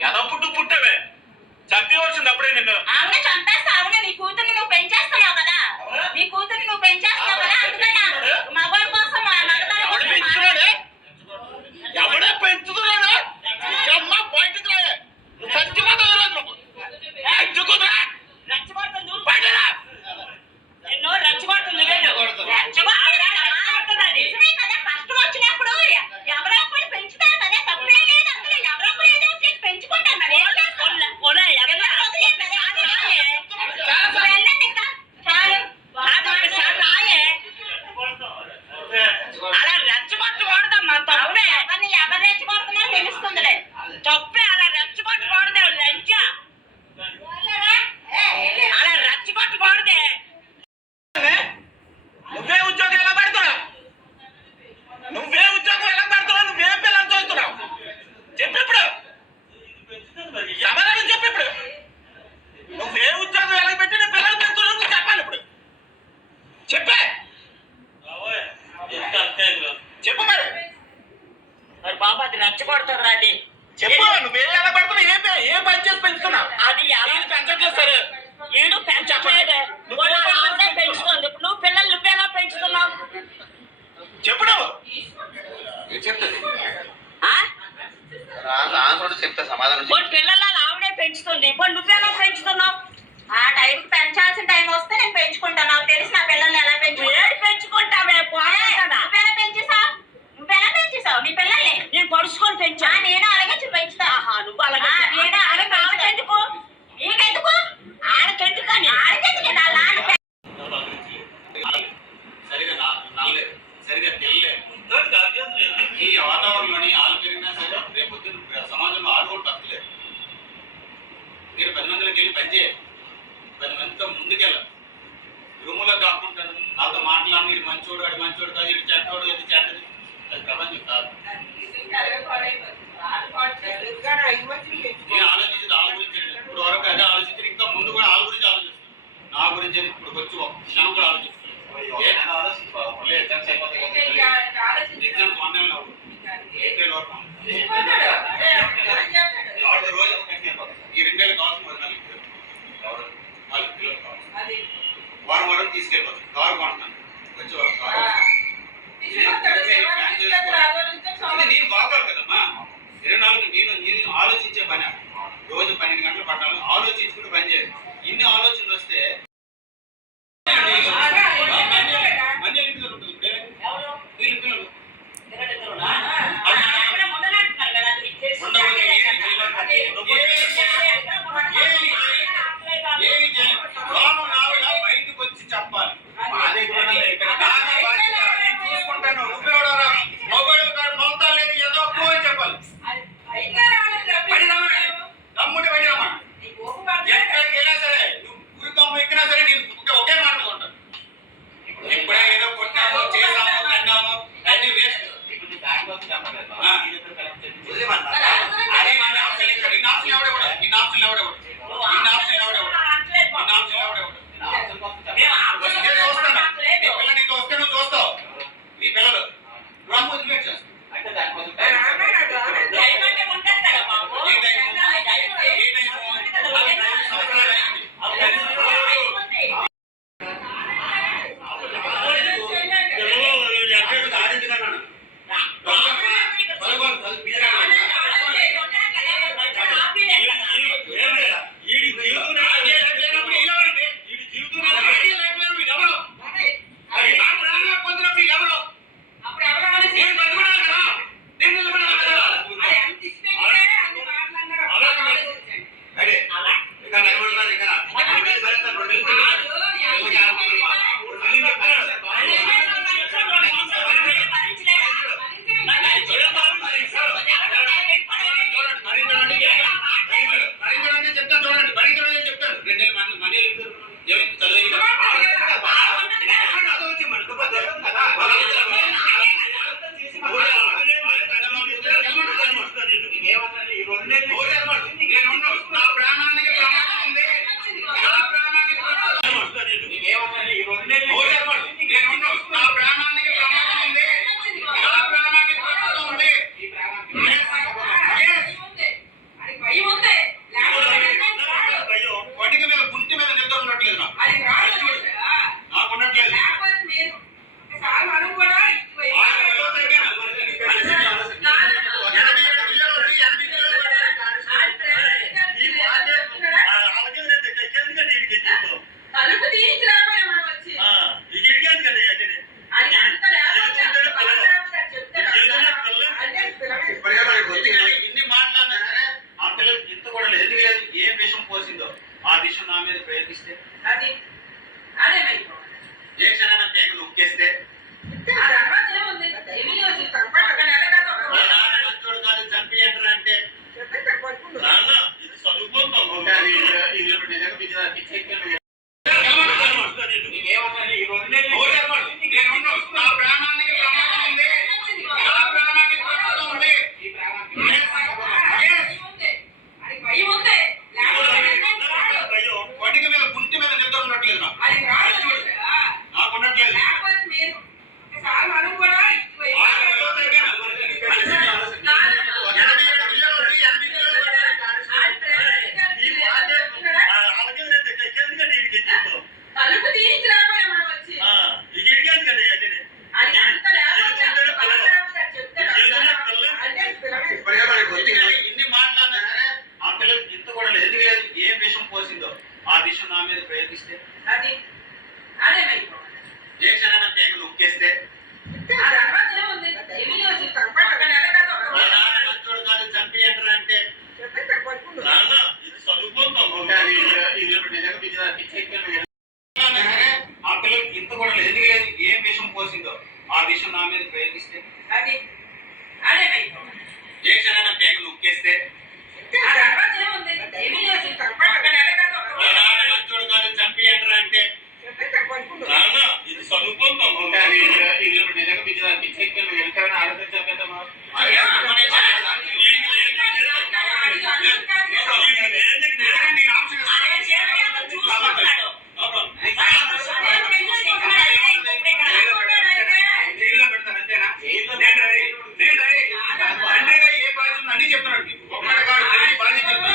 ఎదపుట్టు పుట్టవే. చంపేవలసింది అప్పుడే నిన్ను. ఆవిడ చంపేస్తావు. నీ కూతుర్ని నువ్వు పెంచేస్తున్నావు కదా. నీ కూతుర్ని నువ్వు పెంచేస్తున్నావు కదా ఎవరు రెచ్చగొడుతున్నారో తెలుస్తుందిలే. తప్పే నువ్వేమో పెంచుతున్నావు? ఆ టైం పెంచాల్సిన టైం వస్తే నేను పెంచుకుంటాను. నాకు తెలిసి నా పిల్లల్ని ఎలా పెంచుకుంటాను పెంచుకుంటావే నువ్వేనా పెంచేసా నువ్వేనా పెంచేసావు? నీ పిల్లల్ని? నేను పడుచుకొని పెంచా నేను అలాగే పెంచుతా. నువ్వు అలాగే నేను అలాగే ఎందుకు నీకెందుకు? ఆడకెందుకు అనుకున్నాం మీరు మంచోడు వాడు మంచోడు కాదు ఇటు చెడ్డోడు అది చెడ్డది. అది ప్రపంచం కాదు. నేను ఆలోచించి ఆ గురించి ఇప్పుడు వరకు అదే ఆలోచించారు. ఇంకా ముందు కూడా ఆ గురించి ఆలోచిస్తున్నాను నా గురించి అని ఇప్పుడు వచ్చి క్షణం కూడా ఆలోచిస్తున్నాను ఎగ్జామ్స్ వన్ ఏప్రిల్ వరకు ఈ రెండేళ్ళు కావాల్సిన పద్నాలుగు వారం వారం తీసుకెళ్ళిపోతాం. కారు కొంటున్నాను Jual. ఇన్ని మాట్లాడినా సరే ఆ పిల్లలకి ఇంత కూడా లేదు. ఎందుకు లేదు? ఏ విషయం పోసిందో ఆ విషయం నా మీద ప్రయోగిస్తే. ఏ క్షణాన్ని నొక్కేస్తే ఉండట్లేదు నాకు నాకు ఉండట్లేదు అది అదే ఎలక్షన్ అన్న పేరు నొక్కేస్తే ఆ పిల్లలకి ఇంత కూడా లేదు. ఎందుకు లేదు? ఏం విషయం పోసిందో ఆ విషయం నా మీద ప్రయోగిస్తే. అది అదే ఏ క్షణాన బ్యాంకు నొక్కేస్తే ఏమీ లేదు. ఇది చదువుకుందాం నిజంగా పిచ్చిదాన్ని పిచ్చి వెళ్తామని ఆలోచించాం కదా నేను ఏ బాధ్యత అన్ని